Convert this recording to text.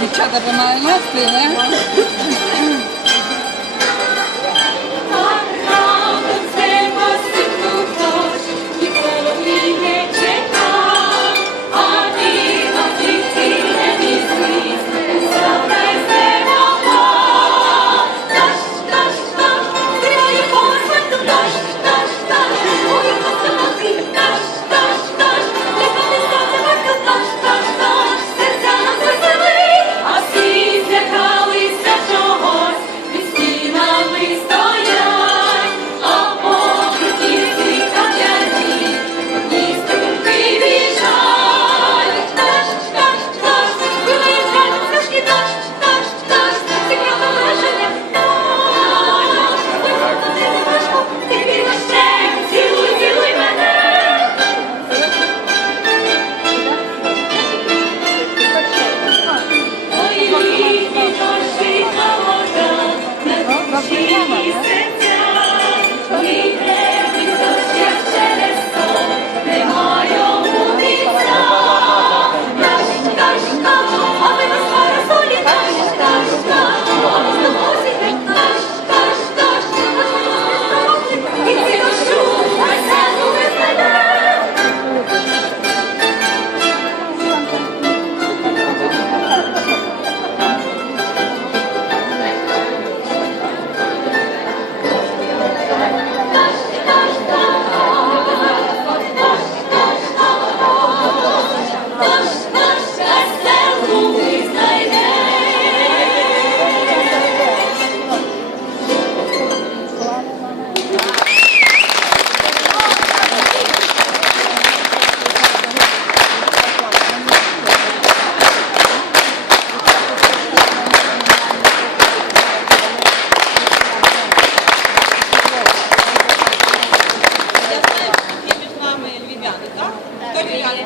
Дівчата тримають настрій, не? Don't